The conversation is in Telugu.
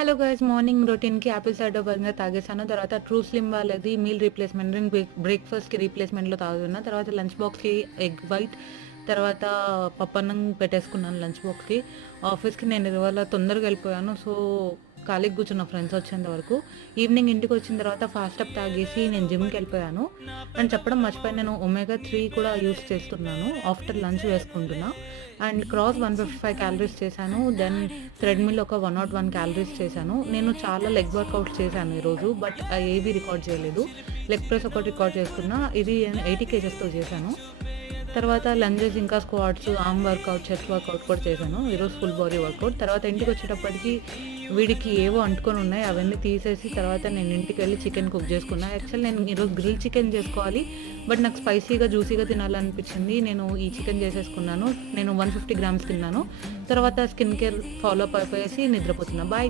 హలో గైస్, మార్నింగ్ రొటీన్‌కి యాపిల్ సైడర్ వినేగర్ తాగేసాను. తర్వాత ట్రూ స్లిమ్ వాళ్ళది మీల్ రీప్లేస్‌మెంట్ నేను బ్రేక్‌ఫాస్ట్‌కి రీప్లేస్‌మెంట్‌లో తాగుతున్నా. తర్వాత లంచ్ బాక్స్‌కి ఎగ్ వైట్, తర్వాత పప్పన్నం పెట్టేసుకున్నాను లంచ్ బాక్స్‌కి. ఆఫీస్‌కి నేను ఇవాళ తొందరగా వెళ్ళిపోయాను. సో, ఖాళీగా కూర్చున్నా ఫ్రెండ్స్ వచ్చేంత వరకు. ఈవినింగ్ ఇంటికొచ్చిన తర్వాత ఫాస్ట్ అప్ తాగేసి నేను జిమ్‌కెళ్ళిపోయాను. అండ్ చెప్పడం మర్చిపోయాను, నేను ఒమేగా 3 కూడా యూజ్ చేస్తున్నాను. ఆఫ్టర్ లంచ్ వేసుకుంటున్నా. అండ్ క్రాస్ 155 క్యాలరీస్ చేశాను. దెన్ థ్రెడ్‌మిల్ ఒక 101 క్యాలరీస్ చేశాను. నేను చాలా లెగ్ వర్కౌట్స్ చేశాను ఈరోజు. బట్ ఏవి రికార్డ్ చేయలేదు. లెగ్ ప్రెస్ ఒకటి రికార్డ్ చేసుకున్నా. ఇది 80 కేజెస్‌తో చేశాను. తర్వాత లంజెస్, ఇంకా squats, arm workout, chest workout కూడా చేశాను. ఈరోజు ఫుల్ బాడీ వర్కౌట్. తర్వాత ఇంటికొచ్చేటప్పటికి వీడికి ఏవో అంటుకొనున్నాయి. అవన్నీ తీసేసి తర్వాత నేను ఇంటికెళ్ళి చికెన్ కుక్ చేసుకున్నా. యాక్చువల్లీ నేను ఈరోజు గ్రిల్ చికెన్ చేసుకోవాలి. బట్ నాకు స్పైసీగా, జ్యూసీగా తినాలనిపించింది. నేను ఈ చికెన్ చేసేసుకున్నాను. నేను 150 గ్రామ్స్ తిన్నాను. తర్వాత స్కిన్ కేర్ ఫాలో అప్ అయిపోయేసి నిద్రపోతున్నా. బాయ్.